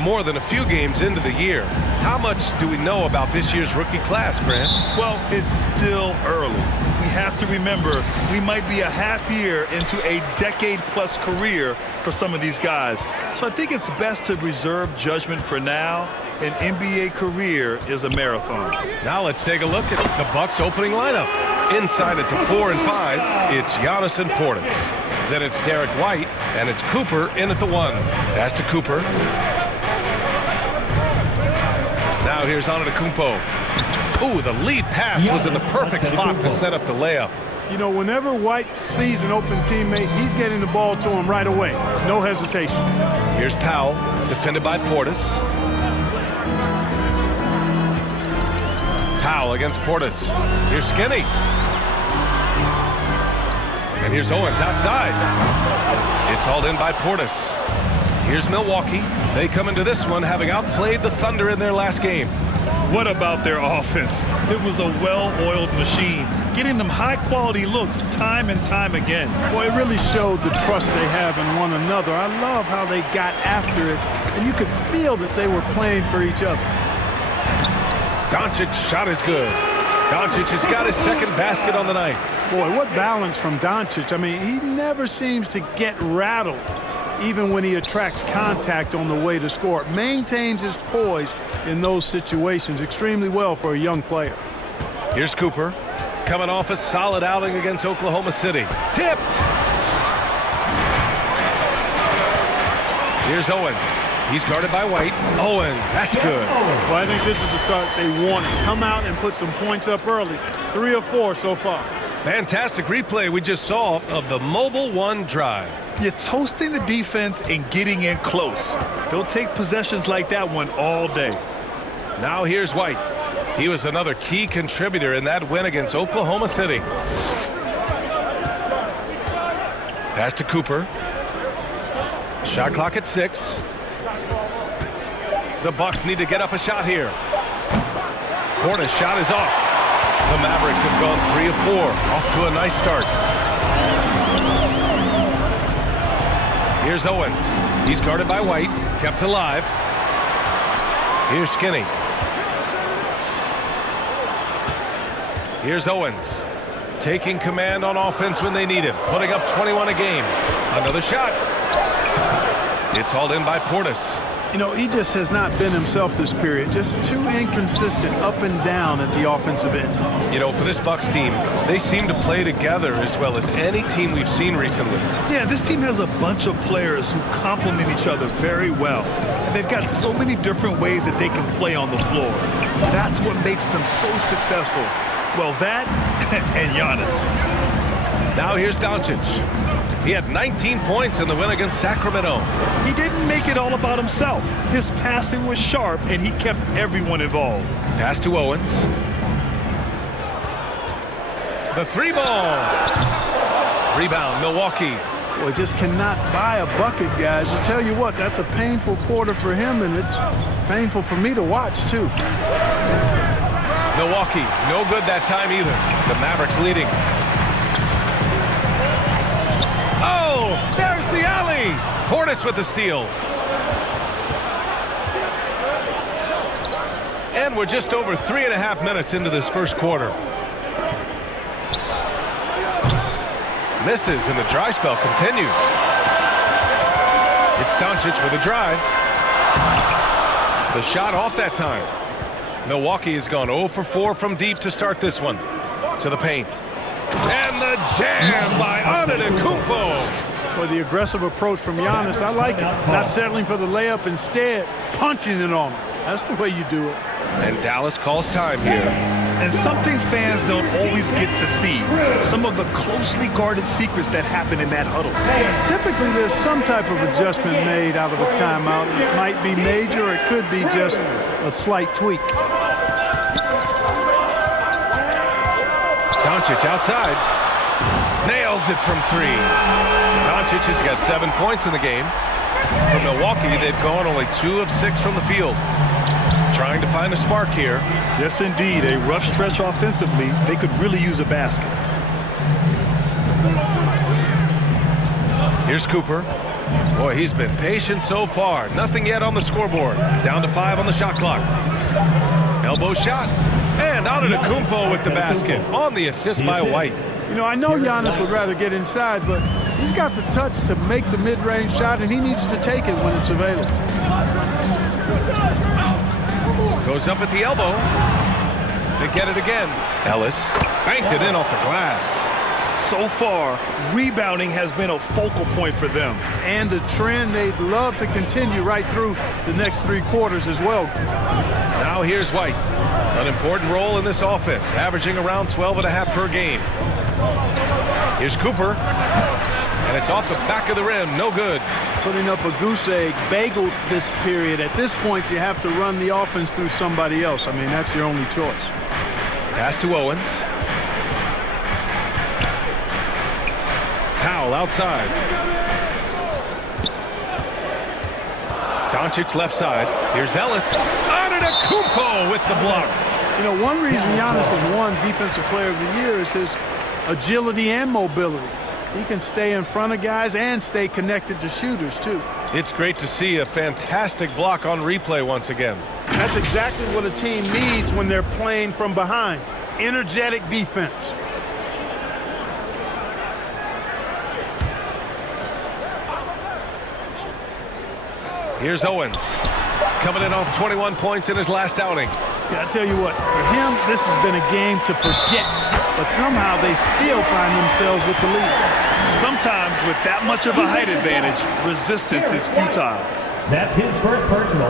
more than a few games into the year. How much do we know about this year's rookie class, Grant? Well, it's still early. We have to remember we might be a half year into a decade-plus career for some of these guys. So I think it's best to reserve judgment for now. An NBA career is a marathon. Now let's take a look at the Bucks' opening lineup. Inside at the 4 and 5, it's Giannis and Portis. Then it's Derek White, and it's Cooper in at the 1. Pass to Cooper. Now here's Antetokounmpo. Ooh, the lead pass was in the perfect spot to set up the layup. You know, whenever White sees an open teammate, he's getting the ball to him right away. No hesitation. Here's Powell, defended by Portis. Powell against Portis. Here's Skinny. And here's Owens outside. It's hauled in by Portis. Here's Milwaukee. They come into this one having outplayed the Thunder in their last game. What about their offense? It was a well-oiled machine, getting them high-quality looks time and time again. Boy, it really showed the trust they have in one another. I love how they got after it, and you could feel that they were playing for each other. Doncic's shot is good. Doncic has got his second basket on the night. Boy, what balance from Doncic. I mean, he never seems to get rattled, even when he attracts contact on the way to score. Maintains his poise in those situations extremely well for a young player. Here's Cooper, coming off a solid outing against Oklahoma City. Tipped! Here's Owens. He's guarded by White. Owens, that's good. Well, I think this is the start they want. Come out and put some points up early. 3 of 4 so far. Fantastic replay we just saw of the Mobile One drive. You're toasting the defense and getting in close. They'll take possessions like that one all day. Now here's White. He was another key contributor in that win against Oklahoma City. Pass to Cooper. Shot clock at 6. The Bucks need to get up a shot here. Portis' shot is off. The Mavericks have gone 3 of 4. Off to a nice start. Here's Owens. He's guarded by White. Kept alive. Here's Skinny. Here's Owens. Taking command on offense when they need him. Putting up 21 a game. Another shot. It's hauled in by Portis. You know, he just has not been himself this period. Just too inconsistent up and down at the offensive end. You know, for this Bucks team, they seem to play together as well as any team we've seen recently. Yeah, this team has a bunch of players who complement each other very well. And they've got so many different ways that they can play on the floor. That's what makes them so successful. Well, that and Giannis. Now here's Doncic. He had 19 points in the win against Sacramento. He didn't make it all about himself. His passing was sharp, and he kept everyone involved. Pass to Owens. The 3 ball. Rebound, Milwaukee. Boy, just cannot buy a bucket, guys. I tell you what, that's a painful quarter for him, and it's painful for me to watch, too. Milwaukee, no good that time either. The Mavericks leading. Oh, there's the alley. Portis with the steal. And we're just over 3.5 minutes into this first quarter. Misses, and the dry spell continues. It's Doncic with a drive. The shot off that time. Milwaukee has gone 0 for 4 from deep to start this one. To the paint. And the jam by Antetokounmpo. For the aggressive approach from Giannis, I like it. Not settling for the layup, instead punching it on him. That's the way you do it. And Dallas calls time here. And something fans don't always get to see. Some of the closely guarded secrets that happen in that huddle. Typically, there's some type of adjustment made out of a timeout. It might be major, or it could be just a slight tweak. Doncic outside. Nails it from 3. Doncic has got 7 points in the game. For Milwaukee, they've gone only 2 of 6 from the field. Trying to find a spark here. Yes, indeed. A rough stretch offensively. They could really use a basket. Here's Cooper. Boy, he's been patient so far. Nothing yet on the scoreboard. Down to 5 on the shot clock. Elbow shot. And Antetokounmpo with the basket on the assist by White. You know, I know Giannis would rather get inside, but he's got the touch to make the mid-range shot, and he needs to take it when it's available. Goes up at the elbow. They get it again. Ellis banked it in off the glass. So far, rebounding has been a focal point for them. And a trend they'd love to continue right through the next 3 quarters as well. Now here's White. An important role in this offense, averaging around 12.5 per game. Here's Cooper. And it's off the back of the rim. No good. Putting up a goose egg, bageled this period. At this point, you have to run the offense through somebody else. I mean, that's your only choice. Pass to Owens. Powell outside. Doncic left side. Here's Ellis. Antetokounmpo with the block. You know, one reason Giannis has won Defensive Player of the Year is his agility and mobility. He can stay in front of guys and stay connected to shooters, too. It's great to see a fantastic block on replay once again. That's exactly what a team needs when they're playing from behind. Energetic defense. Here's Owens. Coming in off 21 points in his last outing. Yeah, I tell you what, for him, this has been a game to forget. But somehow they still find themselves with the lead. Sometimes with that much of a height advantage, resistance is futile. That's his first personal.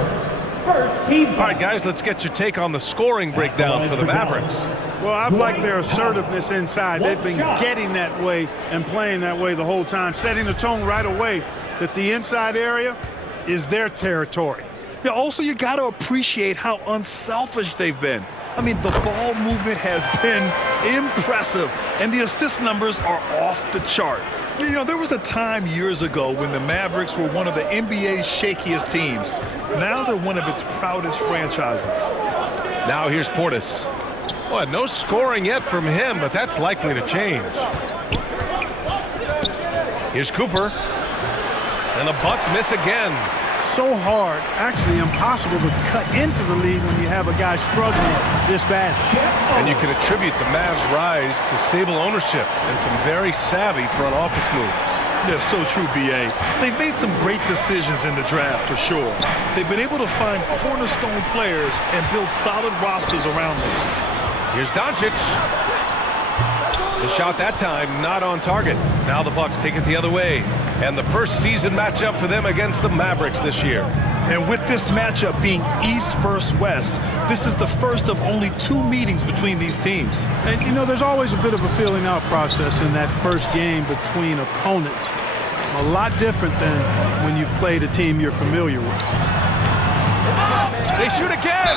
First team. All right, guys, let's get your take on the scoring breakdown for the Mavericks. Well, I've liked their assertiveness inside. They've been getting that way and playing that way the whole time, setting the tone right away that the inside area is their territory. Yeah, also, you got to appreciate how unselfish they've been. I mean, the ball movement has been impressive, and the assist numbers are off the chart. You know, there was a time years ago when the Mavericks were one of the NBA's shakiest teams. Now they're one of its proudest franchises. Now here's Portis. Well, no scoring yet from him, but that's likely to change. Here's Cooper. And the Bucks miss again. So hard, actually impossible to cut into the lead when you have a guy struggling this bad. And you can attribute the Mavs' rise to stable ownership and some very savvy front office moves. That's so true, B.A. They've made some great decisions in the draft for sure. They've been able to find cornerstone players and build solid rosters around them. Here's Doncic. The shot that time not on target. Now the Bucks take it the other way. And the first season matchup for them against the Mavericks this year. And with this matchup being East versus West, this is the first of only 2 meetings between these teams. And, you know, there's always a bit of a feeling out process in that first game between opponents. A lot different than when you've played a team you're familiar with. They shoot again.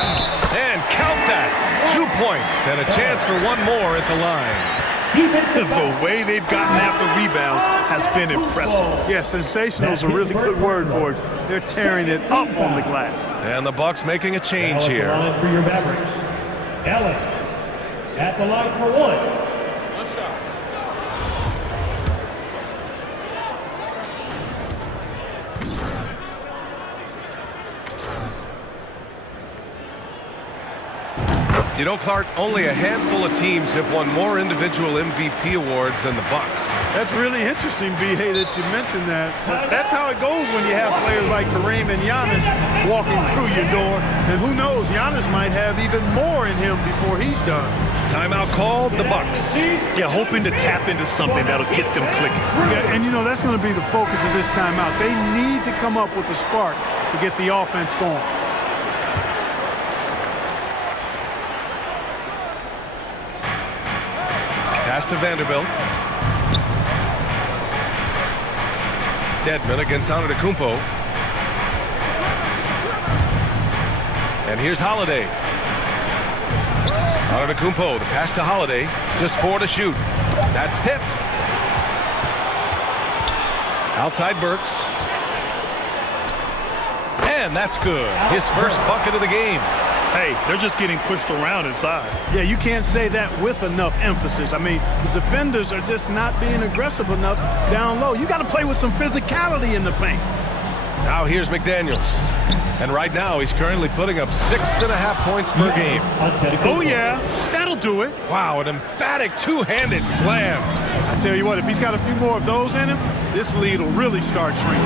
And count that. 2 points and a chance for one more at the line. The way they've gotten after rebounds has been impressive. Yeah, sensational is a really good word for it. They're tearing it up on the glass. And the Bucks making a change here. Line for your Mavericks. Ellis at the line for 1. You know, Clark, only a handful of teams have won more individual MVP awards than the Bucks. That's really interesting, B.A., that you mentioned that. But that's how it goes when you have players like Kareem and Giannis walking through your door. And who knows, Giannis might have even more in him before he's done. Timeout called, the Bucks. Yeah, hoping to tap into something that'll get them clicking. Yeah, and you know, that's going to be the focus of this timeout. They need to come up with a spark to get the offense going. Pass to Vanderbilt. Dedmon against Antetokounmpo. And here's Holiday. Antetokounmpo, the pass to Holiday. Just 4 to shoot. That's tipped. Outside Burks. And that's good. His first bucket of the game. Hey, they're just getting pushed around inside. Yeah, you can't say that with enough emphasis. I mean, the defenders are just not being aggressive enough down low. You got to play with some physicality in the paint. Now here's McDaniels. And right now he's currently putting up 6.5 points per game. Oh, yeah, that'll do it. Wow, an emphatic two-handed slam. I tell you what, if he's got a few more of those in him, this lead will really start shrinking.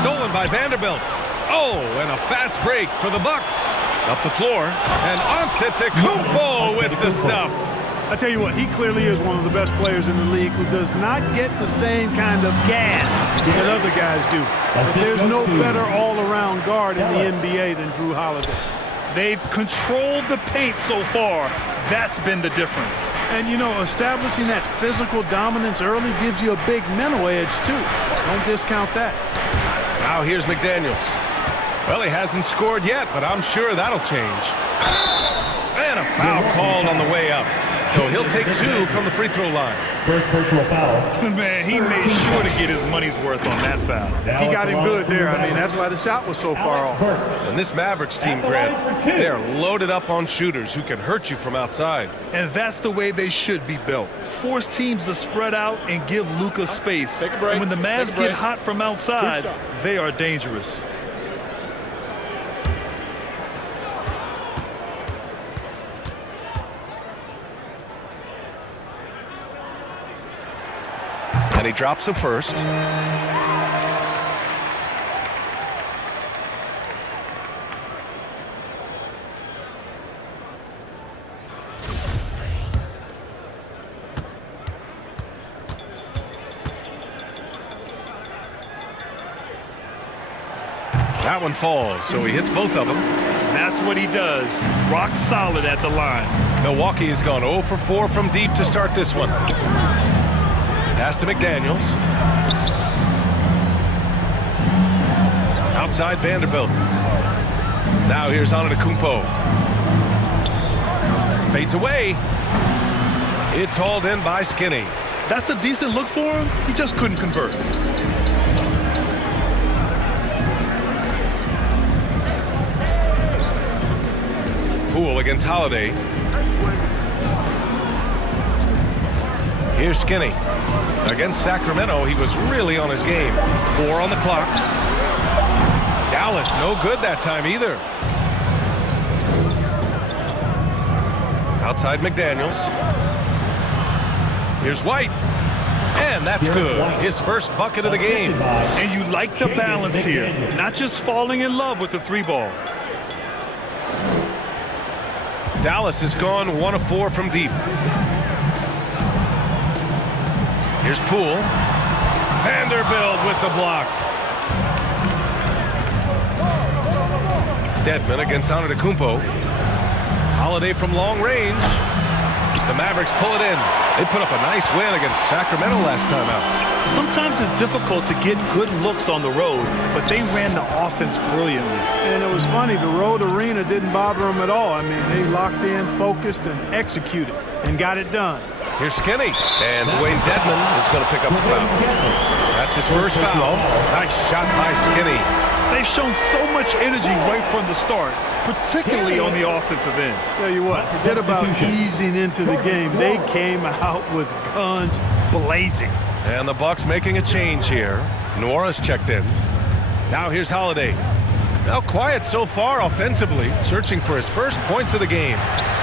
Stolen by Vanderbilt. Oh, and a fast break for the Bucks. Up the floor, and Antetokounmpo with the stuff. I tell you what, he clearly is one of the best players in the league who does not get the same kind of gas that other guys do. But there's no better all-around guard in the NBA than Drew Holiday. They've controlled the paint so far. That's been the difference. And, you know, establishing that physical dominance early gives you a big mental edge, too. Don't discount that. Now here's McDaniels. Well, he hasn't scored yet, but I'm sure that'll change. And a foul called on the way up. So he'll take 2 from the free throw line. First personal foul. Man, he made sure to get his money's worth on that foul. He got him good there. I mean, that's why the shot was so far off. And this Mavericks team, Grant, they're loaded up on shooters who can hurt you from outside. And that's the way they should be built. Force teams to spread out and give Luka space. And when the Mavs get hot from outside, they are dangerous. And he drops the first. That one falls, so he hits both of them. That's what he does. Rock solid at the line. Milwaukee has gone 0 for 4 from deep to start this one. Pass to McDaniels. Outside Vanderbilt. Now here's Antetokounmpo. Fades away. It's hauled in by Skinny. That's a decent look for him. He just couldn't convert. Poole against Holiday. Here's Skinny. Against Sacramento, he was really on his game. 4 on the clock. Dallas, no good that time either. Outside McDaniels. Here's White. And that's good. His first bucket of the game. And you like the balance here. Not just falling in love with the 3-ball. Dallas has gone 1 of 4 from deep. Here's Poole. Vanderbilt with the block. Dedmon against Antetokounmpo. Holiday from long range. The Mavericks pull it in. They put up a nice win against Sacramento last time out. Sometimes it's difficult to get good looks on the road, but they ran the offense brilliantly. And it was funny, the road arena didn't bother them at all. I mean, they locked in, focused, and executed, and got it done. Here's Skinny, and Dwayne Dedmon is going to pick up the foul. That's his first foul. Nice shot by Skinny. They've shown so much energy right from the start, particularly on the offensive end. Tell you what, forget about easing into the game. They came out with guns blazing. And the Bucks making a change here. Nora's checked in. Now here's Holiday. Now quiet so far offensively, searching for his first points of the game.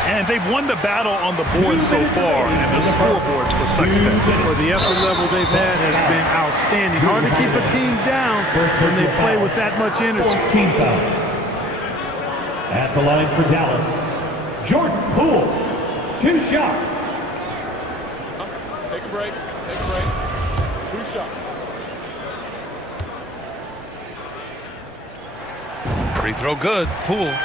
And they've won the battle on the board so far, and the scoreboard reflects that. Well, the effort level they've had has been outstanding. Hard to keep a team down when they play with that much energy. Team foul. At the line for Dallas, Jordan Poole. 2 shots. Take a break. Take a break. 2 shots. Free throw good. Poole.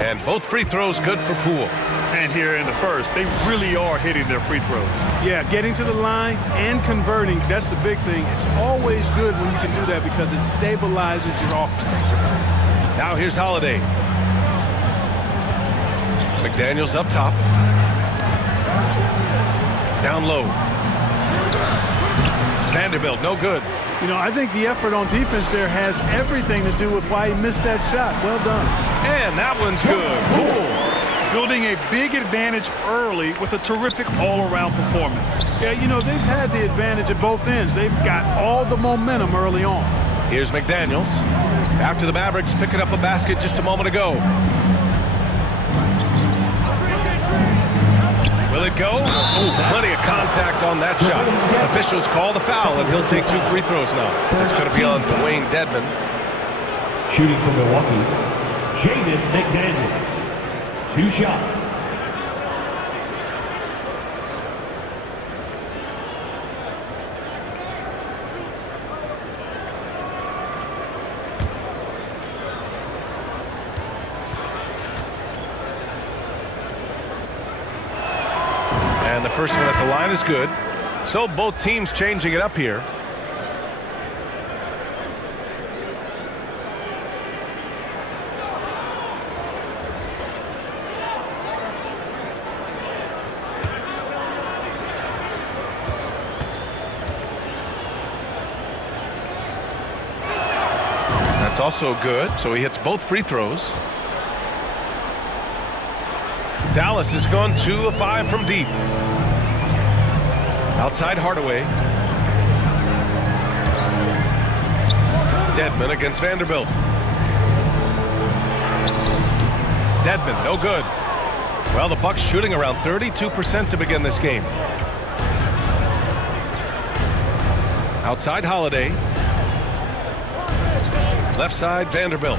And both free throws good for Poole. And here in the first, they really are hitting their free throws. Yeah, getting to the line and converting, that's the big thing. It's always good when you can do that because it stabilizes your offense. Now here's Holiday. McDaniels up top. Down low. Vanderbilt, no good. You know, I think the effort on defense there has everything to do with why he missed that shot. Well done. And that one's good. Cool. Building a big advantage early with a terrific all-around performance. Yeah, you know, they've had the advantage at both ends. They've got all the momentum early on. Here's McDaniels. After the Mavericks picking up a basket just a moment ago. Will it go? Ooh, plenty of contact on that shot. Officials call the foul, and he'll take 2 free throws now. It's going to be on Dwayne Dedmon. Shooting for Milwaukee, Jaden McDaniels. 2 shots. And the first one at the line is good. So both teams changing it up here. That's also good. So he hits both free throws. Dallas has gone 2 of 5 from deep. Outside Hardaway. Dedmon against Vanderbilt. Dedmon, no good. Well, the Bucks shooting around 32% to begin this game. Outside Holiday. Left side Vanderbilt.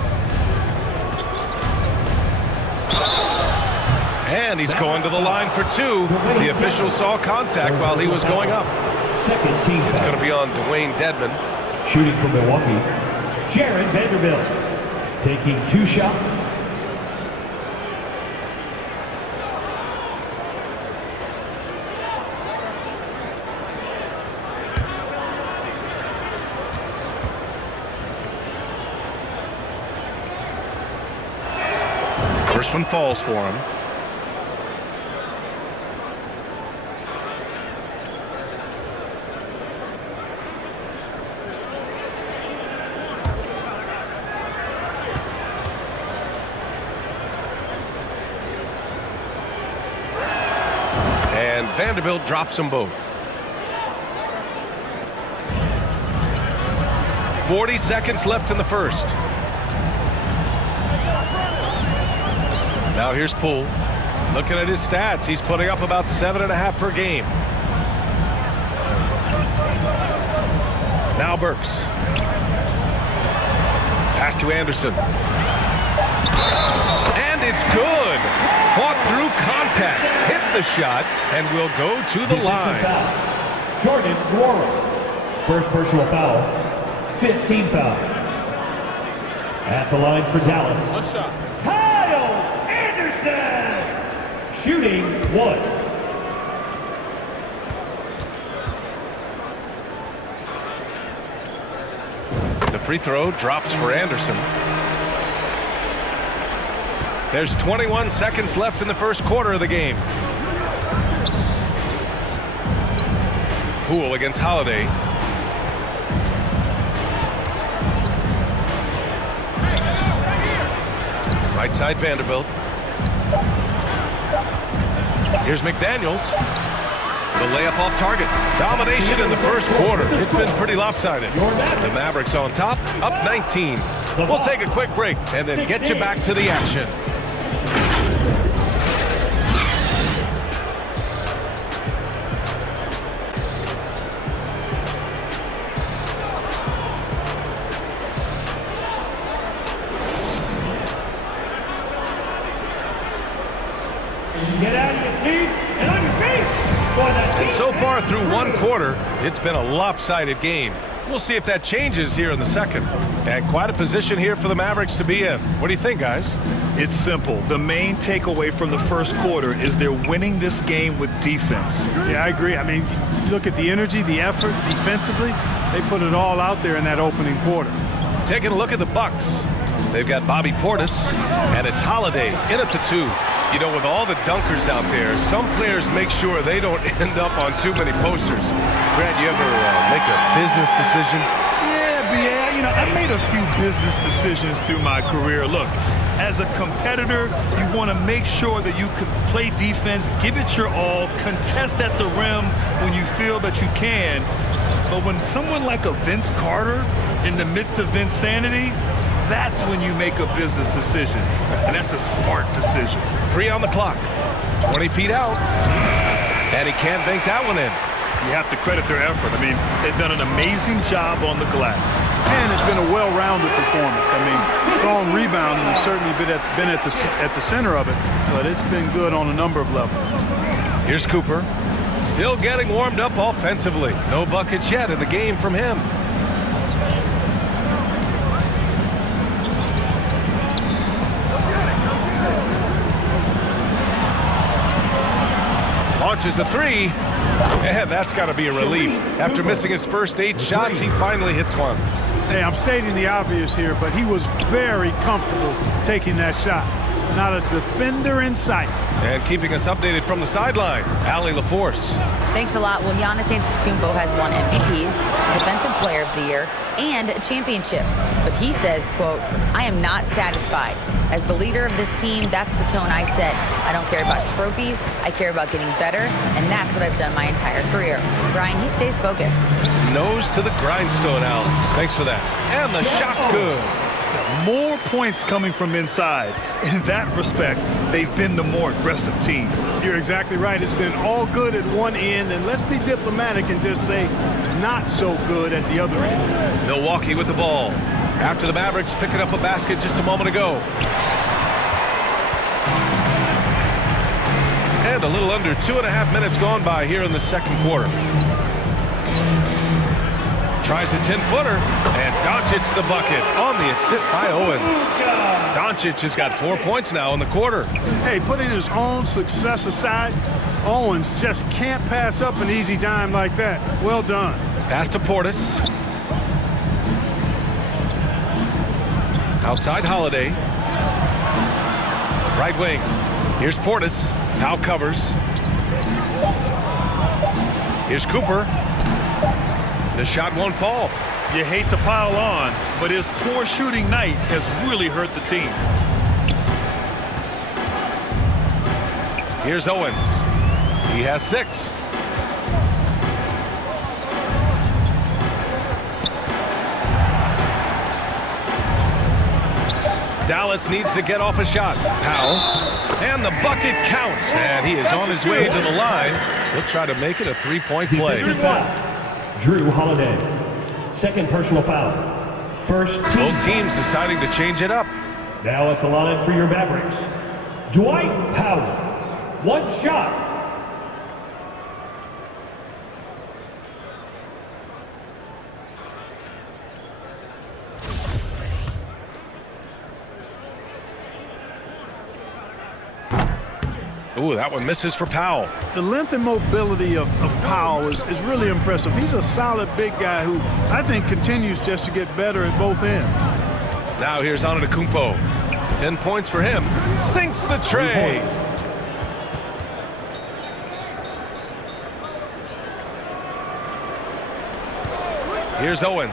And he's going to the line for 2. The official saw contact while he was going up. Second team. It's going to be on Dwayne Dedmon. Shooting for Milwaukee, Jared Vanderbilt. Taking 2 shots. First one falls for him. And Vanderbilt drops them both. 40 seconds left in the first. Now here's Poole. Looking at his stats, he's putting up about 7.5 per game. Now Burks. Pass to Anderson. And it's good. Fought through contact. Hit the shot and will go to the line. Foul. Jordan Nwora. First personal foul. 15 foul. At the line for Dallas. One shot. Shooting 1. The free throw drops for Anderson. There's 21 seconds left in the first quarter of the game. Poole against Holiday. Right side Vanderbilt. Here's McDaniels. The layup off target. Domination in the first quarter. It's been pretty lopsided. The Mavericks on top, up 19. We'll take a quick break and then get you back to the action. Get out of your seat and on your feet. And so far through one quarter, it's been a lopsided game. We'll see if that changes here in the second. And quite a position here for the Mavericks to be in. What do you think, guys? It's simple. The main takeaway from the first quarter is they're winning this game with defense. Yeah, I agree. I mean, look at the energy, the effort defensively. They put it all out there in that opening quarter. Taking a look at the Bucks. They've got Bobby Portis, and it's Holiday in at the 2. You know, with all the dunkers out there, some players make sure they don't end up on too many posters. Grant, you ever make a business decision? Yeah, you know, I made a few business decisions through my career. Look, as a competitor, you want to make sure that you can play defense, give it your all, contest at the rim when you feel that you can. But when someone like a Vince Carter in the midst of Vinsanity, that's when you make a business decision. And that's a smart decision. 3 on the clock. 20 feet out. And he can't bank that one in. You have to credit their effort. I mean, they've done an amazing job on the glass. And it's been a well-rounded performance. I mean, strong rebounding has certainly been at the center of it, but it's been good on a number of levels. Here's Cooper. Still getting warmed up offensively. No buckets yet in the game from him. Launches a 3, and that's got to be a relief. After missing his first 8 shots, he finally hits one. Hey, I'm stating the obvious here, but he was very comfortable taking that shot. Not a defender in sight. And keeping us updated from the sideline, Allie LaForce. Thanks a lot. Well, Giannis Antetokounmpo has won MVPs, Defensive Player of the Year, and a championship. But he says, quote, "I am not satisfied. As the leader of this team, that's the tone I set. I don't care about trophies. I care about getting better, and that's what I've done my entire career." Brian, he stays focused. Nose to the grindstone, Al. Thanks for that. And the shot's good. More points coming from inside. In that respect, they've been the more aggressive team. You're exactly right. It's been all good at one end, and let's be diplomatic and just say not so good at the other end. Milwaukee with the ball. After the Mavericks picking up a basket just a moment ago. And a little under 2.5 minutes gone by here in the second quarter. Tries a 10-footer, and Doncic the bucket on the assist by Owens. Doncic has got 4 points now in the quarter. Hey, putting his own success aside, Owens just can't pass up an easy dime like that. Well done. Pass to Portis. Outside Holiday. Right wing. Here's Portis. Now covers. Here's Cooper. The shot won't fall. You hate to pile on, but his poor shooting night has really hurt the team. Here's Owens. He has 6. Dallas needs to get off a shot. Powell. And the bucket counts. And he is on his way to the line. He'll try to make it a 3-point play. Drew Holiday. Second personal foul. First team. Both teams deciding to change it up. Now at the line for your Mavericks, Dwight Powell. 1 shot. Ooh, that one misses for Powell. The length and mobility of Powell is really impressive. He's a solid big guy who I think continues just to get better at both ends. Now here's Antetokounmpo. 10 points for him. Sinks the tray. Here's Owens.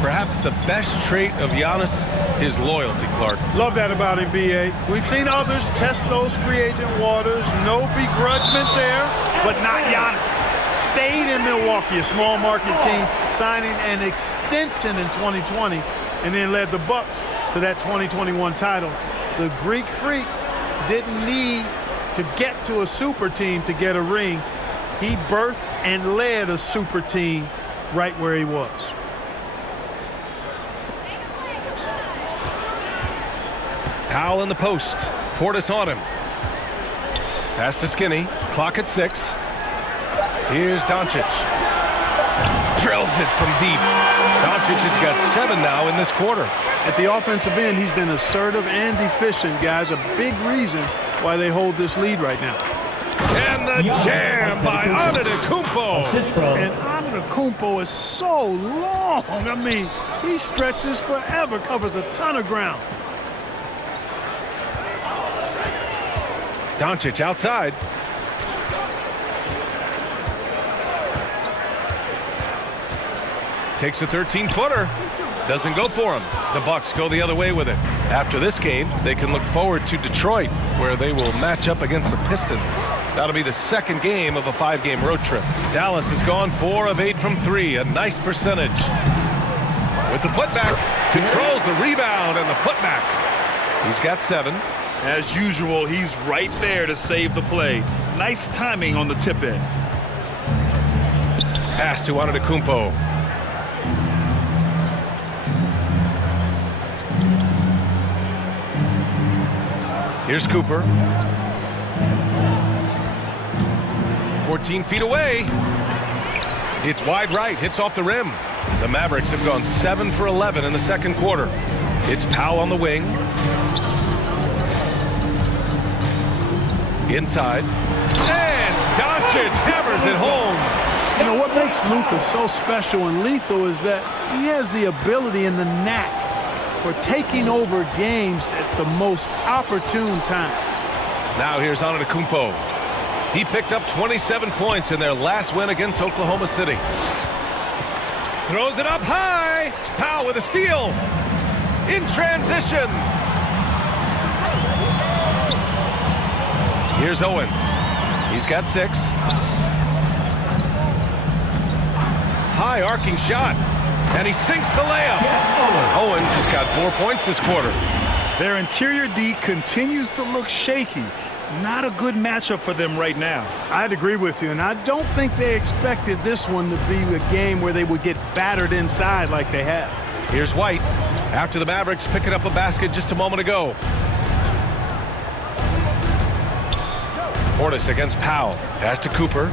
Perhaps the best trait of Giannis, his loyalty, Clark. Love that about him, B.A. We've seen others test those free agent waters. No begrudgment there, but not Giannis. Stayed in Milwaukee, a small market team, signing an extension in 2020, and then led the Bucks to that 2021 title. The Greek Freak didn't need to get to a super team to get a ring. He birthed and led a super team right where he was. Powell in the post. Portis on him. Pass to Skinny. Clock at 6. Here's Doncic. Drills it from deep. Doncic has got 7 now in this quarter. At the offensive end, he's been assertive and efficient, guys. A big reason why they hold this lead right now. And the jam by Antetokounmpo. Assist from And Antetokounmpo is so long. I mean, he stretches forever, covers a ton of ground. Doncic outside. Takes a 13-footer. Doesn't go for him. The Bucks go the other way with it. After this game, they can look forward to Detroit, where they will match up against the Pistons. That'll be the second game of a 5-game road trip. Dallas has gone 4 of 8 from 3, a nice percentage. With the putback, controls the rebound and the putback. He's got 7. As usual, he's right there to save the play. Nice timing on the tip in. Pass to Antetokounmpo. Here's Cooper. 14 feet away. It's wide right, hits off the rim. The Mavericks have gone 7 for 11 in the second quarter. It's Powell on the wing. Inside. And Doncic hammers it home. You know, what makes Luka so special and lethal is that he has the ability and the knack for taking over games at the most opportune time. Now here's Antetokounmpo. He picked up 27 points in their last win against Oklahoma City. Throws it up high. Powell with a steal. In transition. Here's Owens. He's got 6. High arcing shot. And he sinks the layup. Owens has got 4 points this quarter. Their interior D continues to look shaky. Not a good matchup for them right now. I'd agree with you, and I don't think they expected this one to be a game where they would get battered inside like they have. Here's White after the Mavericks picking up a basket just a moment ago. Portis against Powell. Pass to Cooper.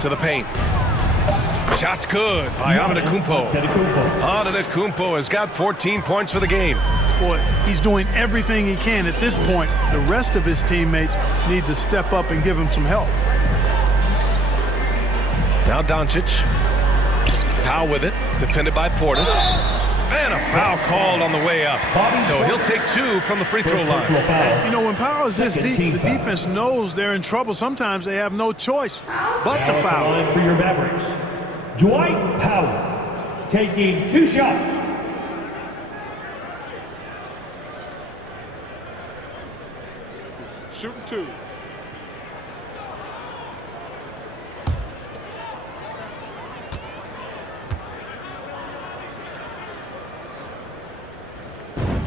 To the paint. Shot's good by Antetokounmpo. Antetokounmpo has got 14 points for the game. Boy, he's doing everything he can at this point. The rest of his teammates need to step up and give him some help. Now Doncic. Powell with it. Defended by Portis. And a foul called on the way up. So he'll take 2 from the free throw line. You know, when Powell is this deep, the defense knows they're in trouble. Sometimes they have no choice but to foul. For your Mavericks, Dwight Powell taking 2 shots. Shooting 2.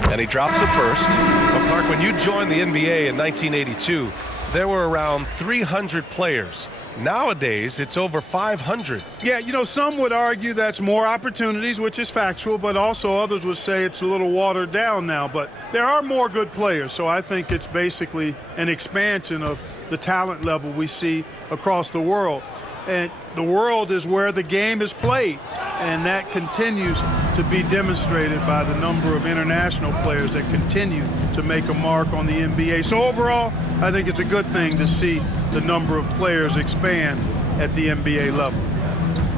And he drops it first. Well, Clark, when you joined the NBA in 1982, there were around 300 players. Nowadays, it's over 500. Yeah, you know, some would argue that's more opportunities, which is factual, but also others would say it's a little watered down now. But there are more good players, so I think it's basically an expansion of the talent level we see across the world. And the world is where the game is played, and that continues to be demonstrated by the number of international players that continue to make a mark on the NBA. So overall, I think it's a good thing to see the number of players expand at the NBA level.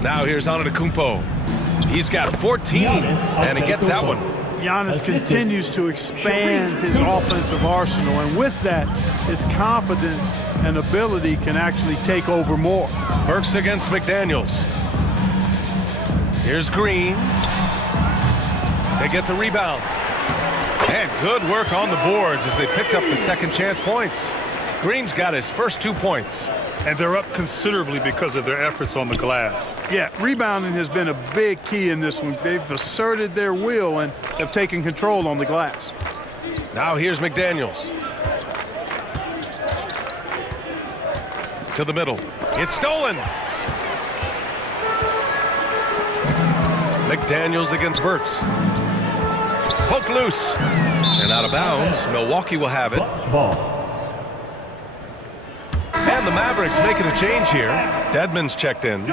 Now here's Antetokounmpo. He's got 14, and he gets that one. Giannis continues to expand his offensive arsenal, and with that, his confidence and ability can actually take over more. Burks against McDaniels. Here's Green. They get the rebound. And good work on the boards as they picked up the second chance points. Green's got his first 2 points. And they're up considerably because of their efforts on the glass. Yeah, rebounding has been a big key in this one. They've asserted their will and have taken control on the glass. Now here's McDaniels. To the middle. It's stolen. McDaniels against Burks. Poked loose. And out of bounds. Milwaukee will have it. And the Mavericks making a change here. Dedmon's checked in.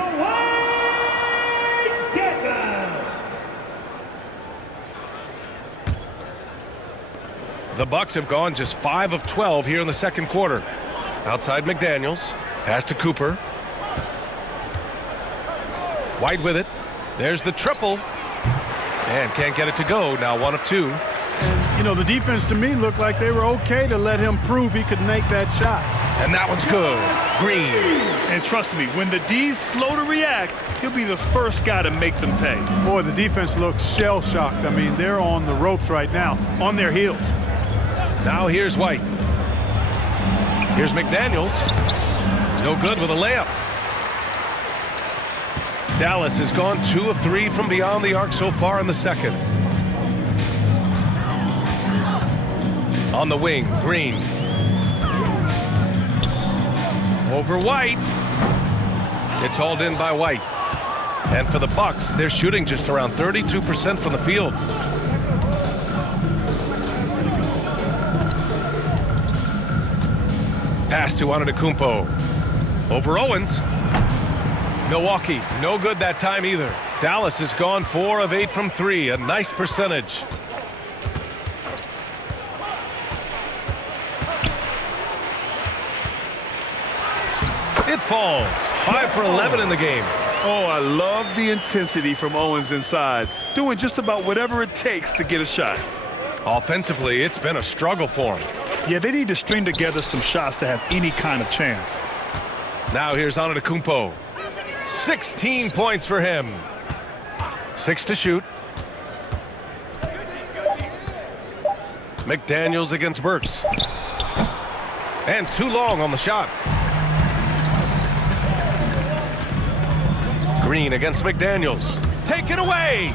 The Bucks have gone just 5 of 12 here in the second quarter. Outside McDaniels. Pass to Cooper. White with it. There's the triple. And can't get it to go. Now 1 of 2. And, you know, the defense to me looked like they were okay to let him prove he could make that shot. And that one's good. Green. And trust me, when the D's slow to react, he'll be the first guy to make them pay. Boy, the defense looks shell-shocked. I mean, they're on the ropes right now, on their heels. Now here's White. Here's McDaniels. No good with a layup. Dallas has gone 2 of 3 from beyond the arc so far in the second. On the wing, Green. Over White. It's hauled in by White. And for the Bucks, they're shooting just around 32% from the field. Pass to Antetokounmpo. Over Owens. Milwaukee, no good that time either. Dallas has gone 4 of 8 from 3, a nice percentage. It falls. 5 for 11 in the game. Oh, I love the intensity from Owens inside, doing just about whatever it takes to get a shot. Offensively, it's been a struggle for him. Yeah, they need to string together some shots to have any kind of chance. Now here's Antetokounmpo. 16 points for him. 6 to shoot. McDaniels against Burks. And too long on the shot. Green against McDaniels. Taken away.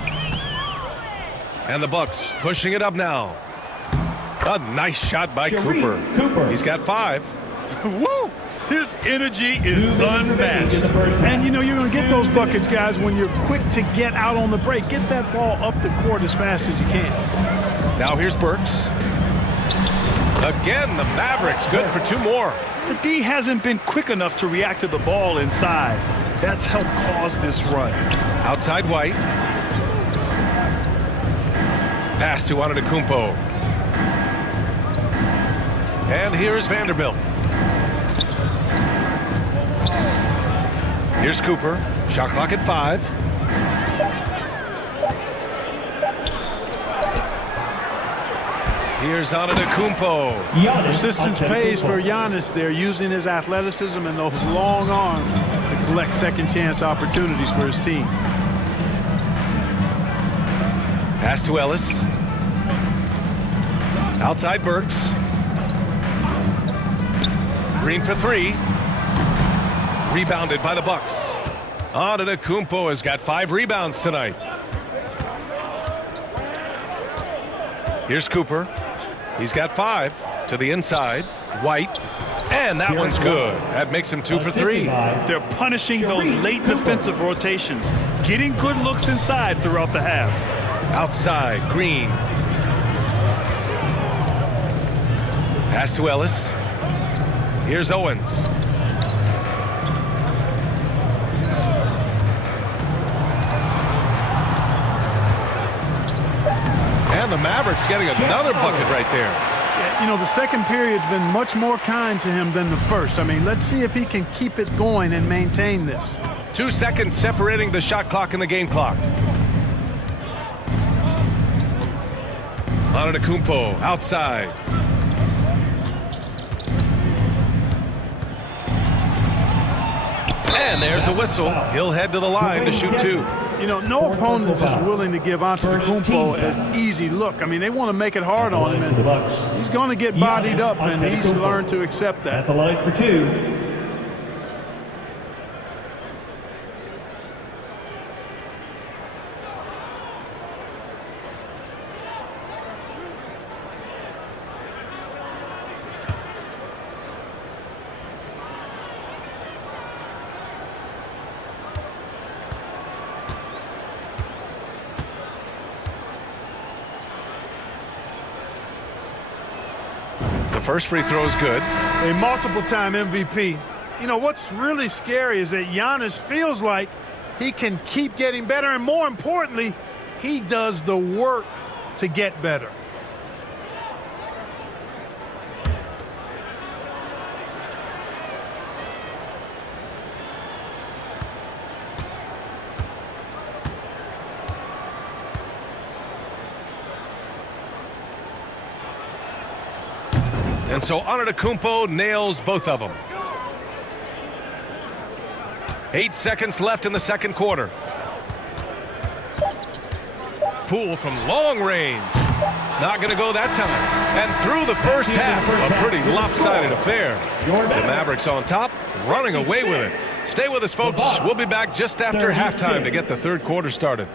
And the Bucks pushing it up now. A nice shot by Cooper. He's got 5. Woo! His energy is unmatched. And, you know, you're going to get those buckets, guys, when you're quick to get out on the break. Get that ball up the court as fast as you can. Now here's Burks. Again, the Mavericks good for 2 more. The D hasn't been quick enough to react to the ball inside. That's helped cause this run. Outside White. Pass to Antetokounmpo. And here's Vanderbilt. Here's Cooper. Shot clock at 5. Here's Antetokounmpo. Persistence pays for Giannis there, using his athleticism and those long arms to collect second-chance opportunities for his team. Pass to Ellis. Outside Burks. Green for 3. Rebounded by the Bucks. Antetokounmpo has got 5 rebounds tonight. Here's Cooper. He's got 5 to the inside. White. And that one's good. That makes him 2 for 3. They're punishing those late defensive rotations, getting good looks inside throughout the half. Outside, Green. Pass to Ellis. Here's Owens. And the Mavericks getting another bucket right there. You know, the second period's been much more kind to him than the first. I mean, let's see if he can keep it going and maintain this. 2 seconds separating the shot clock and the game clock. Antetokounmpo outside. And there's a whistle. He'll head to the line to shoot 2. You know, no opponent is willing to give Antetokounmpo an easy look. I mean, they want to make it hard on him, and he's going to get bodied up, and he's learned to accept that. At the line for 2. First free throw is good. A multiple-time MVP. You know, what's really scary is that Giannis feels like he can keep getting better, and more importantly, he does the work to get better. And so Antetokounmpo nails both of them. 8 seconds left in the second quarter. Poole from long range. Not going to go that time. And through the first half, a pretty lopsided affair. The Mavericks on top, running away with it. Stay with us, folks. We'll be back just after halftime to get the third quarter started.